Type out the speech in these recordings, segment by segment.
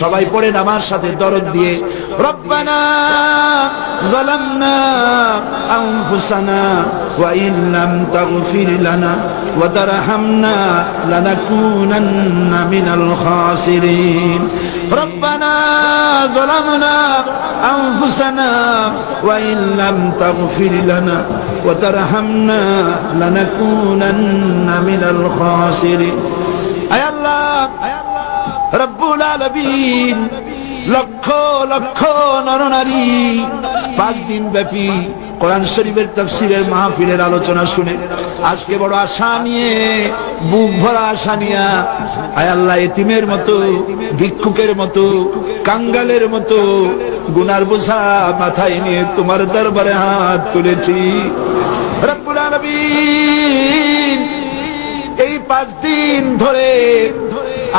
সবাই পড়েন আমার সাথে দরদ দিয়ে রব্বানা ظلمنا أنفسنا وإن لم تغفر لنا وترحمنا لنكونن من الخاسرين ربنا ظلمنا أنفسنا وإن لم تغفر لنا وترحمنا لنكونن من الخاسرين أي الله লক্ষ লক্ষ নরনারী পাঁচ দিন ব্যাপী কোরআন শরীফের তফসিরের মাহফিলের আলোচনা শুনে আজকে বড় আশা নিয়ে, বুক ভরা আশা নিয়া, আয় আল্লাহ, এতিমের মতো, ভিক্ষুকের মতো, কাঙ্গালের মতো, গুনার বোঝা মাথায় নিয়ে তোমার দরবারে হাত তুলেছি। এই পাঁচ দিন ধরে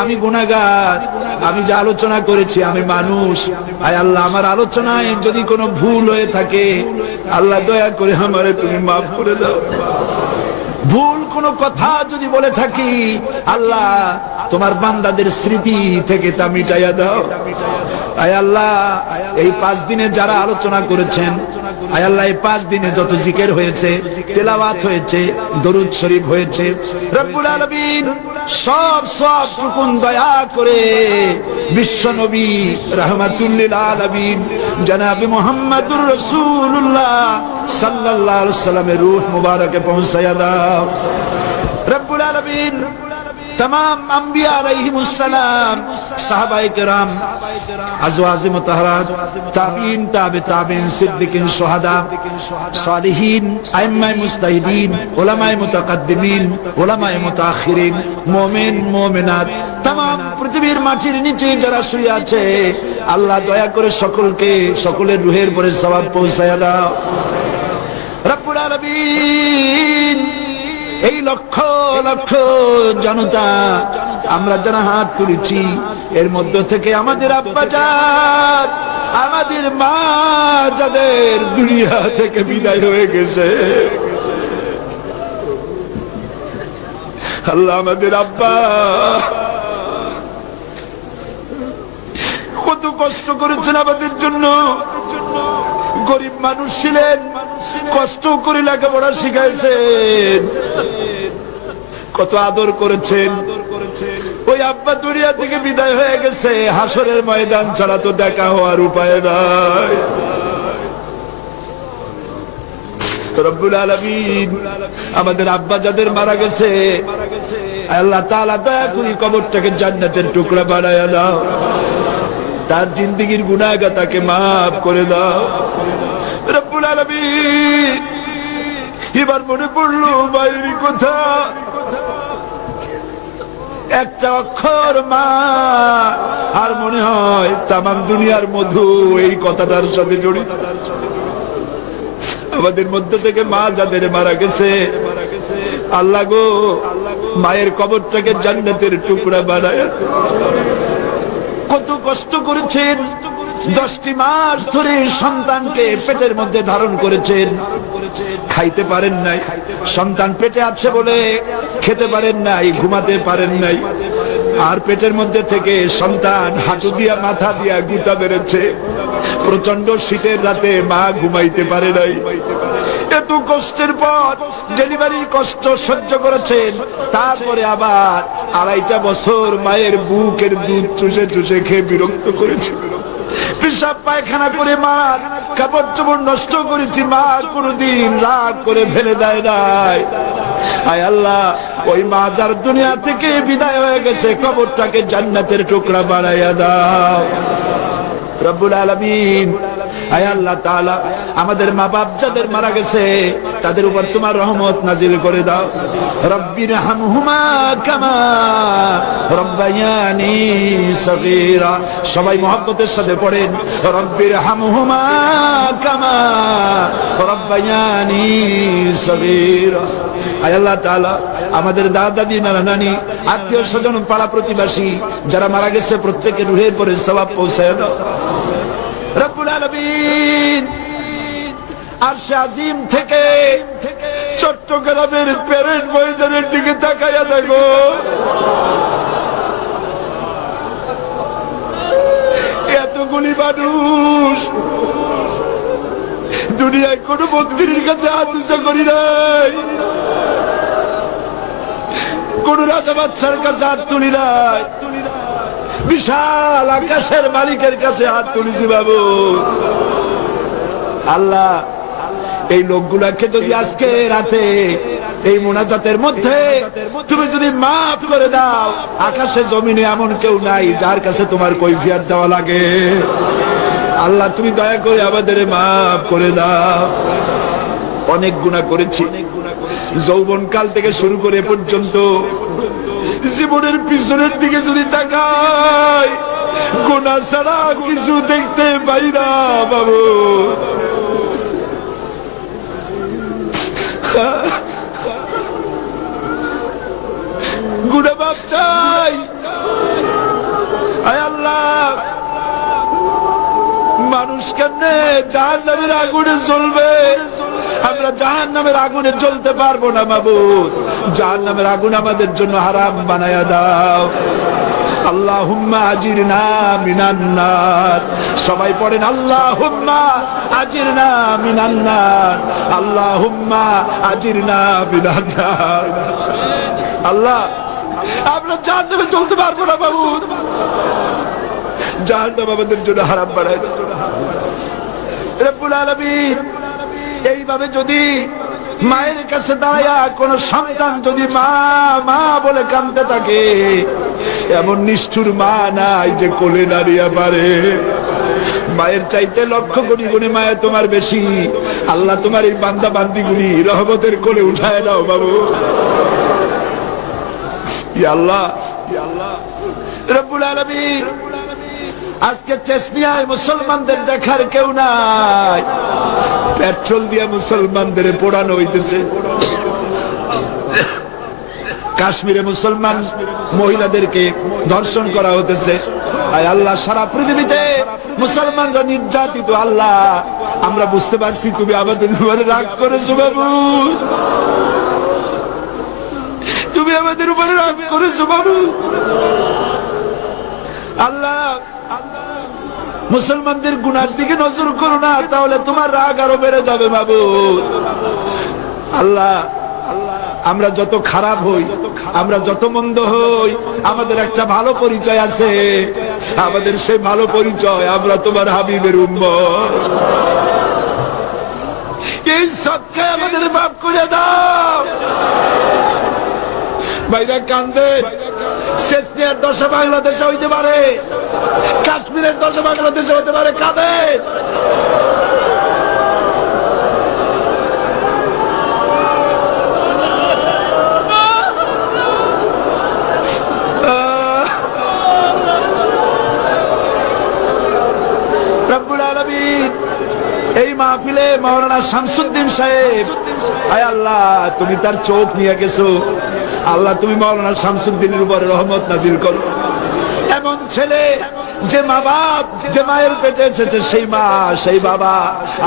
আমি গুণাগার আমি যে আলোচনা করেছি, আমি মানুষ। আয় আল্লাহ, আমার আলোচনায় যদি কোনো ভুল হয়ে থাকে, আল্লাহ দয়া করে আমারে তুমি মাফ করে দাও। ভুল কোন কথা যদি বলে থাকি, আল্লাহ তোমার বান্দাদের স্মৃতি থেকে তা মিটাইয়া দাও। আয় আল্লাহ, এই পাঁচ দিনে যারা আলোচনা করেছেন আয় আল্লাহ, এই পাঁচ দিনে যত জিকের হয়েছে, তেলাওয়াত হয়েছে, দরুদ শরীফ হয়েছে, রব্বুল আলামিন সব সব টুকুন দয়া করে বিশ্ব নবী রহমাতুল্লিল আলমিন, জনাবি মোহাম্মদুর রসুল্লাহ আলাইহি সাল্লামের রূহ মুবারকে পৌঁছায়া দাও। রব্বুল আলামিন তমাম আম্বিয়া আলাইহিমুসসালাম সাহাবায়ে কেরাম আজওয়াজ মুতাহহারাত তাবিন তাবে তাবিন সিদ্দিকিন মুস্তাহিদিন মুতাকাদ্দিমিন মুতাখিরিন তমাম পৃথিবীর মাটির নিচে যারা শুয়ে আছে, আল্লাহ দয়া করে সকলকে, সকলের রুহের পরে সবাব পৌঁছায় দাও। রব্বুল আলামিন এই লক্ষ লক্ষ জনতা আমরা যারা হাত তুলেছি, এর মধ্য থেকে আমাদের আব্বা আমাদের মা যাদের দুনিয়া থেকে বিদায় হয়ে গেছে। আল্লাহ আমাদের আব্বা, কত কষ্ট করেছেন আমাদের জন্য। গরিব মানুষ ছিলেন কষ্ট করে লেখাপড়া শিখাইছেন। কত আদর করেছেন। ওই আব্বা দুনিয়া থেকে বিদায় হয়ে গেছে, হাসরের ময়দান ছাড়া তো দেখা হওয়ার উপায় নাই। আমাদের আব্বা যাদের মারা গেছে, আল্লাহ তাআলা দয়া করে কবরটাকে জান্নাতের টুকরা বানায় দাও তার জিন্দগির গুনাহগার তাকে মাফ করে দাও। রব্বুল আলামিন, এবার মনে পড়ল বাইরের কথা। একটা অক্ষর মা, আর মনে হয় তামাম দুনিয়ার মধু এই কথাটার সাথে জড়িত। আমাদের মধ্যে থেকে মা যাদের মারা গেছে, আল্লাহ গো, মায়ের কবরটাকে জান্নাতের টুকরা বানায় কত কষ্ট করেছেন। দশটি মাস ধরে সন্তানকে পেটের মধ্যে ধারণ করেছেন। খাইতে পারেন নাই। সন্তান পেটে আছে বলে খেতে পারেন নাই, ঘুমাতে পারেন নাই। আর পেটের মধ্যে থেকে সন্তান হাঁটু দিয়া, মাথা দিয়া গুতা বেড়েছে প্রচণ্ড শীতের রাতে মা ঘুমাইতে পারে নাই। এত কষ্টের পর ডেলিভারির কষ্ট সহ্য করেছেন। তারপরে আবার আড়াইটা বছর মায়ের বুকের দুধ চুষে চুষে খেয়ে বিরক্ত করেছে। পেশাব পায়খানা করে মার কাপড় চোপড় নষ্ট করেছি মা, কোনদিন রাগ করে ফেলে দেয় নাই। আয় আল্লাহ, ওই মা যার দুনিয়া থেকে বিদায় হয়ে গেছে, কবরটাকে জান্নাতের টুকরা বানাইয়া দাও। রব্বুল আলামিন, আয় আল্লাহ তাআলা, আমাদের মা বাপ যাদের মারা গেছে তাদের উপর তোমার রহমত নাজিল করে দাও। রব্বির হামহুমা কামা রব্বায়ানি সগীরা। সবাই মহব্বতের সাথে পড়েন। রব্বির হামহুমা কামা রব্বায়ানি সগীরা। আয় আল্লাহ তাআলা, আমাদের দাদা দাদি নানা নানি আত্মীয় স্বজন পাড়া প্রতিবাসী, যারা মারা গেছে প্রত্যেকের রুহের পরে সবাব পৌঁছায় দাও। রব্বুল আলামিন আরশে আজিম থেকে চট্টগ্রামের প্যারেড ময়দানের দিকে তাকাইয়া দেখো। এতগুলি মানুষ দুনিয়ায় কোন মন্ত্রীর কাছে হাত করি নাই। কোন রাজা বাচ্চার কাছে হাত তুলি নাই। বিশাল আকাশের মালিকের কাছে হাত তুলিছি বাবু। আল্লাহ এই লোকগুলাকে যদি আজকে রাতে এই মোনাজাতের মধ্যে তুমি যদি মাফ করে দাও, আকাশে, জমিনে এমন কেউ নাই যার কাছে তোমার কৈফিয়াত দেওয়া লাগে। আল্লাহ, তুমি দয়া করে আমাদের মাফ করে দাও। অনেক গুণা করেছি। যৌবন কাল থেকে শুরু করে পর্যন্ত জীবনের পিছনের দিকে যদি তাকাই গোনা ছাড়া কিছু দেখতে পাই না, বাবু। গুণা বাপ চাই। আয় মানুষ কেমনে জাহান নামের আগুনে জ্বলবে? আমরা জাহান নামের আগুনে জ্বলতে পারব না বাবু জাহান নামের আগুন আমাদের জন্য হারাম বানায়া দাও। মিনান্নার। সবাই পড়েন, আল্লাহুম্মা আজিরনা মিনান্নার। আল্লাহুম্মা আজিরনা মিনান্নার। আল্লাহ, আমরা জাহান্নামে চলতে পারব না বাবু। জাহান্নাম আমাদের জন্য হারাম রব্বুল আলামিন, এইভাবে যদি মায়ের কাছে দাঁড়ায়া কোন সন্তান যদি মা মা বলে কাঁদতে থাকে, এমন নিষ্ঠুর মা নাই যে কোলে দাঁড়িয়ে পারে। মায়ের চাইতে লক্ষ কোটি গুণে মায়া তোমার বেশি। আল্লাহ তোমার এই বান্দা বান্দি গুলি রহমতের কোলে উঠায় দাও বাবু। আল্লাহ আল্লাহ। রব্বুল আলামিন। আজকে চেসনিয়ায় মুসলমানদের দেখার কেউ নাই। পেট্রোল দিয়ে মুসলমানদের পোড়ানো হইতেছে। কাশ্মীরে মুসলমান মহিলাদেরকে ধর্ষণ করা হতেছে আয় আল্লাহ, সারা পৃথিবীতে মুসলমানরা নির্যাতিত। আল্লাহ, আমরা বুঝতে পারছি তুমি আমাদের উপরে রাগ করেছ বাবু। তুমি আমাদের উপরে রাগ করেছ বাবু আল্লাহ মুসলমানদের গুনার দিকে নজর করো না, তাহলে তোমার রাগ আরও বেড়ে যাবে বাবু আল্লাহ, আমরা যত খারাপ হই, আমরা যত মন্দ হই, আমাদের একটা ভালো পরিচয় আছে। আমাদের সেই ভালো পরিচয় আমরা তোমার হাবিবের উম্ম এই সৎকায় আমাদের মাফ করে দাও। বাইরা কান্দে। শেষনিয়ার দশা বাংলাদেশে হইতে পারে। কাশ্মীরের দশা বাংলাদেশে হইতে পারে কাদের? এই মাহফিলে মৌলানা শামসুদ্দিন সাহেব আয় আল্লাহ, তুমি তার চোখ নিয়ে গেছো। আল্লাহ, তুমি মৌলানা শামসুদ্দিনের উপরে রহমত নাজিল করো। এমন ছেলে, যে মা বাপ, যে মায়ের পেটে এসেছে, সেই মা, সেই বাবা,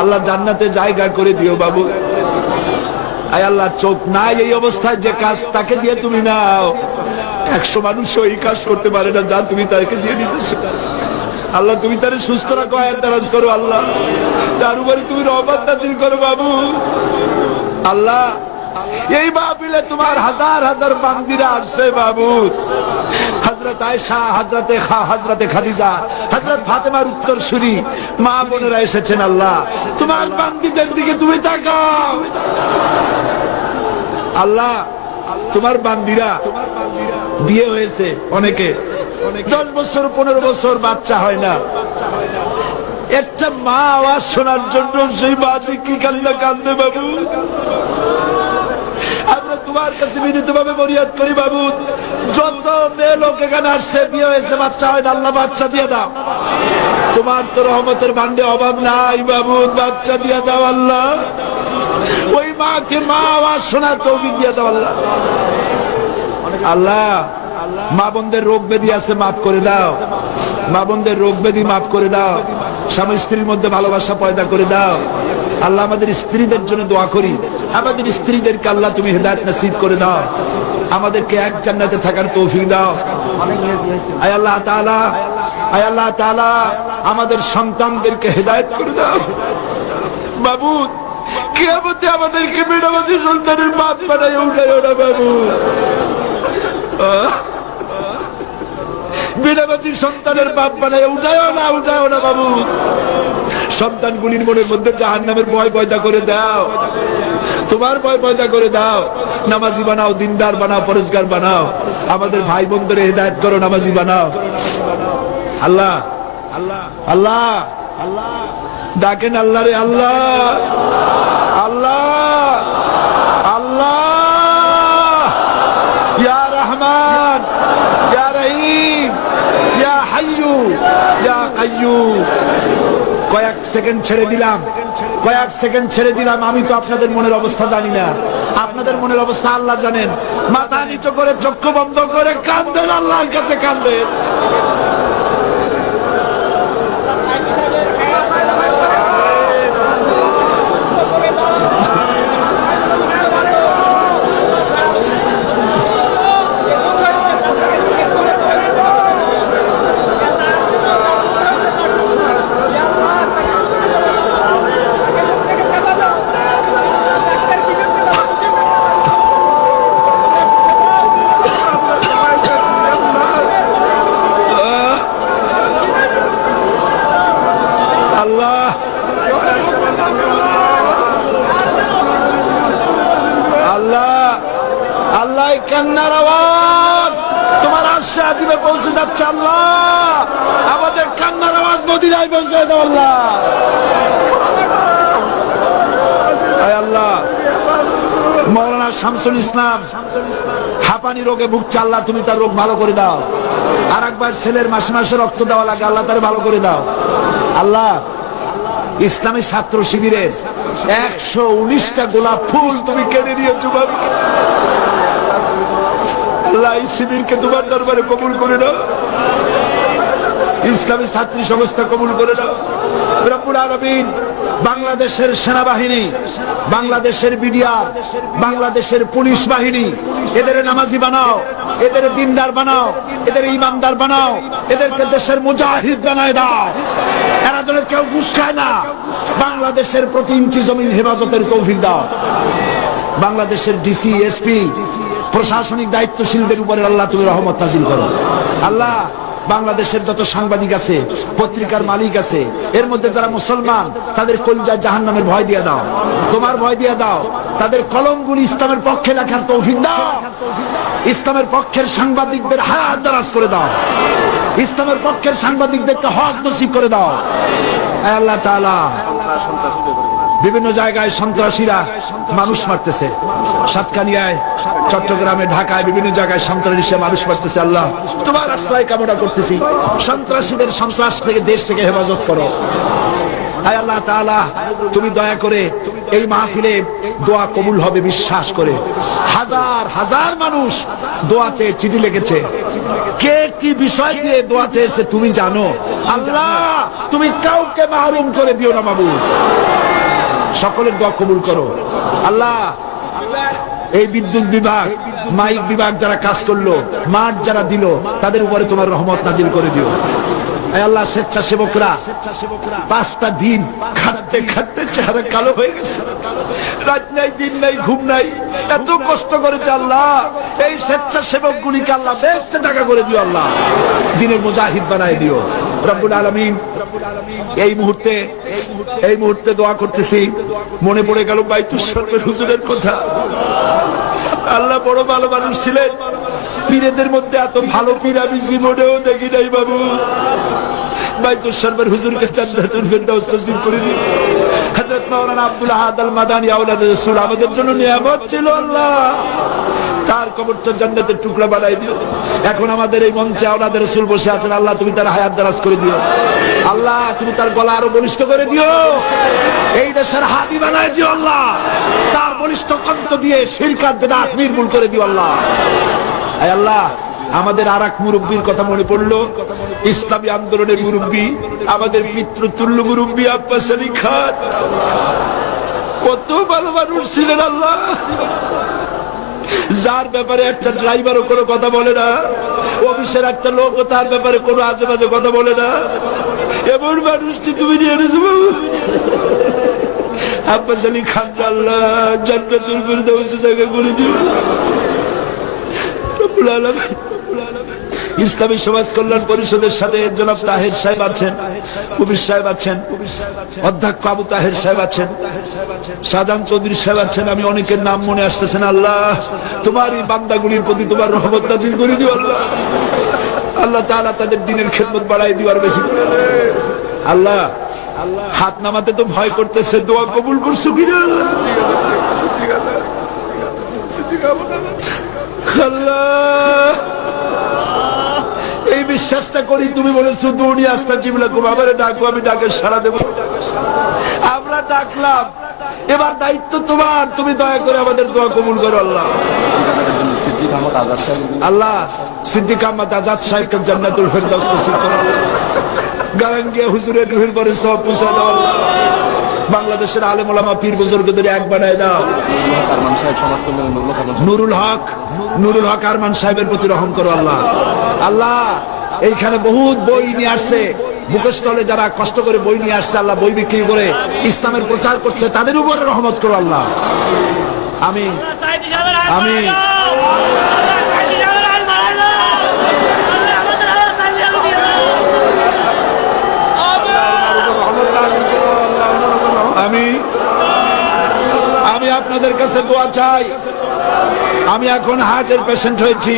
আল্লাহ জান্নাতে জায়গা করে দিও বাবু। আয় আল্লাহ, চোখ নাই এই অবস্থায় যে কাজ তাকে দিয়ে তুমি নাও। একশো মানুষ এই কাজ করতে পারে না, যা তুমি তাকে দিয়ে নিতেছো আল্লাহ, তুমি তার সুস্থ রাখো, আয়াত দারাজ করো আল্লাহ। তার উপরে তুমি রহমত নাজিল করো বাবু। আল্লাহ এই মাহফিলে তোমার হাজার হাজার বান্দিরা আসছে বাবু হজরত আয়সা হজরতে খা হজরতে খাদিজা হজরত ফাতেমার উত্তর সুরি মা বোনেরা এসেছেন আল্লাহ। তোমার বান্দিদের দিকে তুমি তাকাও। আল্লাহ, তোমার বান্দিরা বিয়ে হয়েছে অনেকে। দশ বছর, পনেরো বছর বাচ্চা হয় না। একটা মা আওয়াজ শোনার জন্য সেই যে কি কান্দে কান্দে বাবু তোমার কাছে বিনীত ভাবে মরিয়াদ করি বাবু যত মেয়ে লোক এখানে আসছে, বিয়ে হয়েছে, বাচ্চা হয় আল্লাহ বাচ্চা দিয়ে দাও। তোমার তো রহমতের ভান্ডে অভাব নাই বাবু বাচ্চা দিয়ে দাও আল্লাহ। ওই মাকে মা আওয়াজ শোনা দিয়ে দাও আল্লাহ। আল্লাহ, মা রোগ ব্যাধি আছে, মাফ করে দাও। মা রোগ ব্যাধি মাফ করে দাও। স্বামী স্ত্রীর মধ্যে ভালোবাসা পয়দা করে দাও। আল্লাহ আমাদের স্ত্রীদের জন্য দোয়া করি। আমাদের স্ত্রীদেরকে আল্লাহ তুমি হেদায়ত নসিব করে দাও। আমাদেরকে এক জান্নাতে থাকার তৌফিক দাও। আয় আল্লাহ তাআলা, আয় আল্লাহ তাআলা, আমাদের সন্তানদেরকে হেদায়েত করে দাও। বাবু আমাদেরকে সন্তানের বাপ না বাবু বিনাবাসীর সন্তানের বাপ বানায় উঠায় না উঠায় না বাবু সন্তানগুলির মনের মধ্যে জাহান নামের ভয় পয়দা করে দাও। তোমার ভয় পয়দা করে দাও? নামাজি বানাও, দিনদার বানাও পরিষ্কার বানাও। আমাদের ভাই বোনদের হেদায়ত করো, নামাজি বানাও। আল্লাহ আল্লাহ আল্লাহ। আল্লাহ ডাকেন আল্লাহ রে আল্লাহ আল্লাহ আল্লাহ। ইয়া রহমান, ইয়া রহিম, ইয়া হাইয়ু, ইয়া কাইয়ুম। সেকেন্ড ছেড়ে দিলাম। কয়েক সেকেন্ড ছেড়ে দিলাম। আমি তো আপনাদের মনের অবস্থা জানি না। আপনাদের মনের অবস্থা আল্লাহ জানেন। মাথা নিচু করে চক্ষু বন্ধ করে কান্দেন, আল্লাহর কাছে কান্দেন আল্লাহ আল্লাহ আল্লাহ কান্নার আওয়াজ। তোমার আশা আজিবে পৌঁছে যাচ্ছে আল্লাহ। আমাদের কান্নার আওয়াজ মদিনায় পৌঁছে দাও আল্লাহ। আল্লাহ। মৌলানা শামসুল ইসলাম, হাঁপানি রোগে ভুগছে আল্লাহ, তুমি তার রোগ ভালো করে দাও। আর একবার ছেলের মাসে মাসে রক্ত দেওয়া লাগে, আল্লাহ তার ভালো করে দাও। আল্লাহ, ইসলামী ছাত্র শিবিরের একশো উনিশটা গোলাপ ফুল তুমি কেড়ে নিয়েছো আল্লাহ এই শিবিরকে তোমার দরবারে কবুল করে দাও ইসলামী ছাত্রী সংস্থা কবুল করে দাও রব্বুল আলামিন বাংলাদেশের সেনাবাহিনী, বাংলাদেশের বিডিআর বাংলাদেশের পুলিশ বাহিনী, এদের নামাজি বানাও, এদের দিনদার বানাও, এদের ইমানদার বানাও, এদেরকে দেশের মুজাহিদ বানায় দাও। এরা যেন কেউ ঘুষ খায় না, বাংলাদেশের প্রতি ইঞ্চি জমিন হেফাজতের তৌফিক দাও। বাংলাদেশের ডিসি এসপি প্রশাসনিক দায়িত্বশীলদের উপরে আল্লাহ তুমি রহমত নাজিল করো। আল্লাহ, বাংলাদেশের যত সাংবাদিক আছে, পত্রিকার মালিক আছে, এর মধ্যে যারা মুসলমান, তাদের কলজা জাহান নামের ভয় দিয়ে দাও। তোমার ভয় দিয়ে দাও। তাদের কলমগুলি ইসলামের পক্ষে লেখার তৌফিক দাও। ইসলামের পক্ষের সাংবাদিকদের হাত দারাজ করে দাও। ইসলামের পক্ষের সাংবাদিকদেরকে হক নসিব করে দাও। আল্লাহ তাআলা। বিভিন্ন জায়গায় সন্ত্রাসীরা মানুষ মারতেছে। সাতকানিয়ায়, চট্টগ্রামে, ঢাকায় বিভিন্ন জায়গায় সন্ত্রাসীরা মানুষ মারতেছে, আল্লাহ। তোমার আশ্রয় কামনা করতেছি। সন্ত্রাসীদের সন্ত্রাস থেকে, দেশ থেকে হেফাজত করো। হায় আল্লাহ তাআলা, তুমি দয়া করে এই মাহফিলে দোয়া কবুল হবে, বিশ্বাস করে। হাজার হাজার মানুষ দোয়াতে চিঠি লিখেছে। কে কি বিষয় দিয়ে দোয়া চেয়েছে তুমি জানো? আল্লাহ, তুমি কাউকে মাহরুম করে দিও না বাবু সকলের দোয়া কবুল করো। আল্লাহ, এই বিদ্যুৎ বিভাগ, মাইক বিভাগ যারা কাজ করল, মাঠ যারা দিল, তাদের উপরে তোমার রহমত নাজিল করে দিও। আল্লাহ, স্বেচ্ছাসেবকরা, পাঁচটা দিন খাটতে খাটতে চেহারা কালো হয়ে গেছে। রাত নাই, দিন নাই, ঘুম নাই। এত কষ্ট করেছে আল্লাহ, এই স্বেচ্ছাসেবক গুলিকে আল্লাহ বেশি টাকা করে দিও আল্লাহ। দিনের মুজাহিদ বানায় দিও। এই মুহূর্তে এই মুহূর্তে দোয়া করতেছি। মনে পড়ে গেল হুজুরের কথা। আল্লাহ বড় ভালো মানুষ ছিলেন। পীরেদের মধ্যে এত ভালো পীর আমি জীবনেও দেখি নাই বাবু। আমাদের জন্য নিয়ামত ছিল আল্লাহ। তার কবরটা জান্নাতের টুকরা বানাই দিও। এখন আমাদের এই মঞ্চে আওলাদ রাসূল বসে আছেন, আল্লাহ তুমি তার হায়াত দারাজ করে দিও। আল্লাহ তুমি তার গলা আরও বলিষ্ঠ করে দিও। এই দেশের হাতি বানাই দিও আল্লাহ। তার বলিষ্ঠ কণ্ঠ দিয়ে শিরকাত, বেদাত নির্মূল করে দিও আল্লাহ। আল্লাহ, আমাদের আর এক মুরব্বীর কথা মনে পড়ল। ইসলামী আন্দোলনের মুরব্বী, আমাদের মিত্র তুল্য মুরব্বী আব্বাস আলী খান। কত ভালো মানুষ ছিলেন আল্লাহ। যার ব্যাপারে একটা ড্রাইভারও কোনো কথা বলে না, অফিসের একটা লোক তার ব্যাপারে কোনো আজে বাজে কথা বলে না। এমন মানুষটি তুমি নিয়ে এনেছো বাবু আব্বাস আলী খান জান্নাতুল ফিরদাউসে জায়গা করে দিও। রব্বুল ইসলামী সমাজ কল্যাণ পরিষদের সাথে জনাব তাহের সাহেব আছেন, কবির সাহেব আছেন, অধ্যক্ষ আবু তাহের সাহেব আছেন, শাহজাহান চৌধুরী সাহেব আছেন। আমি অনেকের নাম মনে আসতেছেন আল্লাহ, তোমার এই বান্দাগুলির প্রতি তোমার রহমত নাজিল করে দিও, আল্লাহ। আল্লাহ তাআলা তাদের দিনের খেদমত বাড়াই দিও আর বেশি। আল্লাহ, হাত নামাতে তো ভয় করতেছে, দোয়া কবুল করছ কিনা, আল্লাহ? আল্লাহ বিশ্বাসটা করি, তুমি বলেছ, দুনিয়া আস্তা চিবলা কুম আমার ডাকবো আমি ডাকে সারা দেবো। আমরা ডাকলাম, এবার দায়িত্ব তোমার। তুমি দয়া করে আমাদের দোয়া কবুল করো, আল্লাহ। আল্লাহ, সিদ্দিক আহমদ আজাদ সাহেবকে জান্নাতুল ফেরদাউস নসিব করো। গারাঙ্গিয়া হুজুরের রুহের পরে সব পৌঁছে দাও, আল্লাহ। বাংলাদেশের আলেম ওলামা পীর বুজুর্গদের এক বানায় দাও। নুরুল হক নুরুল হক আরমান সাহেবের প্রতি রহম করো, আল্লাহ। আল্লাহ এইখানে বহুত বই নিয়ে আসছে। মুখস্থলে যারা কষ্ট করে বই নিয়ে আসছে, আল্লাহ বই বিক্রি করে ইসলামের প্রচার করছে, তাদের উপরে রহমত করো আল্লাহ। আমি আমি আমি আপনাদের কাছে দোয়া চাই। আমি এখন হার্টের পেশেন্ট হয়েছি।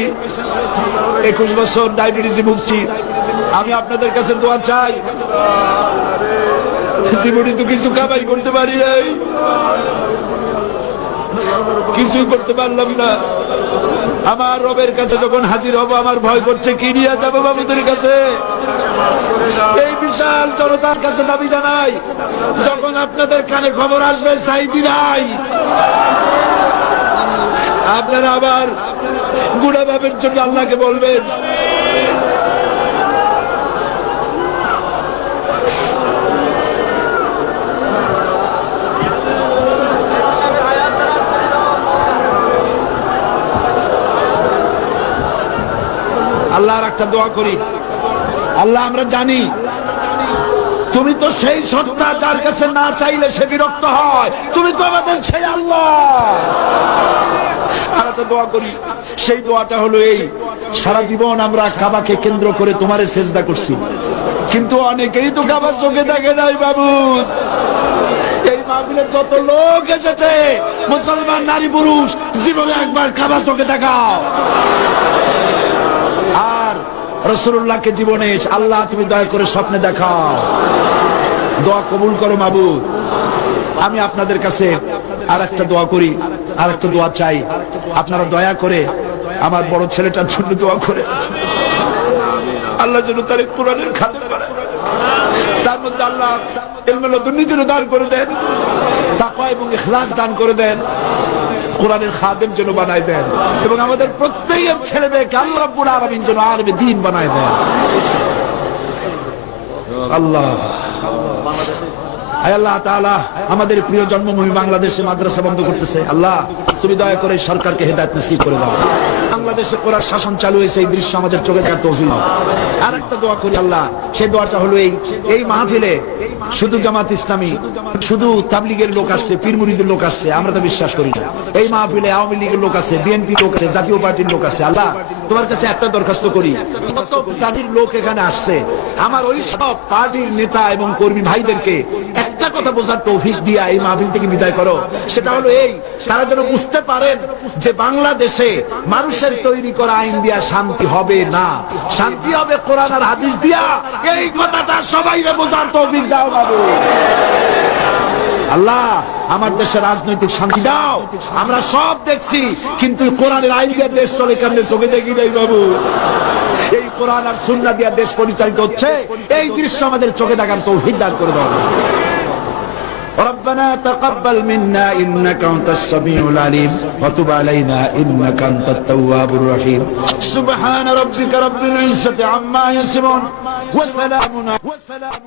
একুশ বছর ডায়াবেটিসে ভুগছি। আমি আপনাদের কাছে দোয়া চাই। জীবনে তো কিছু কামাই করতে পারি নাই। কিছু করতে পারলাম না। আমার রবের কাছে যখন হাজির হব, আমার ভয় করছে, কি নিয়ে যাব বাবুদের কাছে? এই বিশাল জনতার কাছে দাবি জানাই, যখন আপনাদের কানে খবর আসবে, সাইদি নাই আপনারা আবার গুড়া বাবের জন্য আল্লাহকে বলবেন। আল্লাহর একটা দোয়া করি। আল্লাহ, আমরা জানি। তুমি তো সেই সত্তা যার কাছে না চাইলে সে বিরক্ত হয়। তুমি তো আমাদের সেই আল্লাহ। আর একটা দোয়া করি। সেই দোয়াটা হলো এই, সারা জীবন আমরা কাবাকে কেন্দ্র করে তোমারে সেজদা করছি। কিন্তু অনেকেই তো কাবা চোখে দেখে নাই বাবু জীবনে আল্লাহ তুমি দয়া করে স্বপ্নে দেখাও। দোয়া কবুল করো আমি আপনাদের কাছে আর একটা দোয়া করি আর একটা দোয়া চাই। আপনারা দয়া করে আমার বড় ছেলেটার জন্য দোয়া করে। আল্লাহ যেন তার কোরআনের খাতে পারে তার মধ্যে আল্লাহ দুর্নীতির দান করে দেন, তাকওয়া এবং ইখলাস দান করে দেন, কোরআনের খাদেম যেন বানায় দেন এবং আমাদের প্রত্যেকের ছেলে মেয়েকে আল্লাহ রাব্বুল আলামিন যেন আরবে দিন বানায় দেন। আল্লাহ। আল্লাহ তাআলা, আমাদের প্রিয় জন্মভূমি বাংলাদেশে মাদ্রাসা বন্ধ করতেছে। আল্লাহ তুমি দয়া করে সরকারকে হেদায়েত নসিব করে দাও। বাংলাদেশে কোরআন শাসন চালু হয়েছে, এই দৃশ্য আমাদের চোখে দেখার দাও। আর একটা দোয়া করি আল্লাহ সেই দোয়াটা হলো এই এই মাহফিলে শুধু জামাত ইসলামী, শুধু তাবলিগের লোক আসছে, পীর মুরিদের লোক আসছে, আমরা তো বিশ্বাস করি না। এই মাহফিলে আওয়ামী লীগের লোক আছে, বিএনপি লোক আছে, জাতীয় পার্টির লোক আছে। আল্লাহ, তোমার কাছে একটা দরখাস্ত করি, কত জাতির লোক এখানে আসছে? আমার ওই সব পার্টির নেতা এবং কর্মী ভাইদেরকে একটা কথা বোঝার তৌফিক দিয়া এই মাহফিল থেকে বিদায় করো। সেটা হলো এই, তারা যেন বুঝতে পারেন যে বাংলাদেশে মানুষের তৈরি করা আইন দিয়া শান্তি হবে না। শান্তি হবে কোরআন আর হাদিস দিয়া। এই কথাটা সবাই বোঝার তৌফিক দাও বাবু। আল্লাহ, আমার দেশে রাজনৈতিক শান্তি দাও। আমরা সব দেখছি, কিন্তু কোরআনের আইন দিয়ে দেশ চলে কেমনে চোখে দেখি নাই বাবু? এই কোরআন আর সুন্না দিয়া দেশ পরিচালিত হচ্ছে। এই দৃশ্য আমাদের চোখে দেখার তৌহিদ দান করে দেওয়া ربنا تقبل منا إنك أنت السميع العليم وتب علينا إنك أنت التواب الرحيم. سبحان ربك رب العزة عما يصفون وسلام وسلام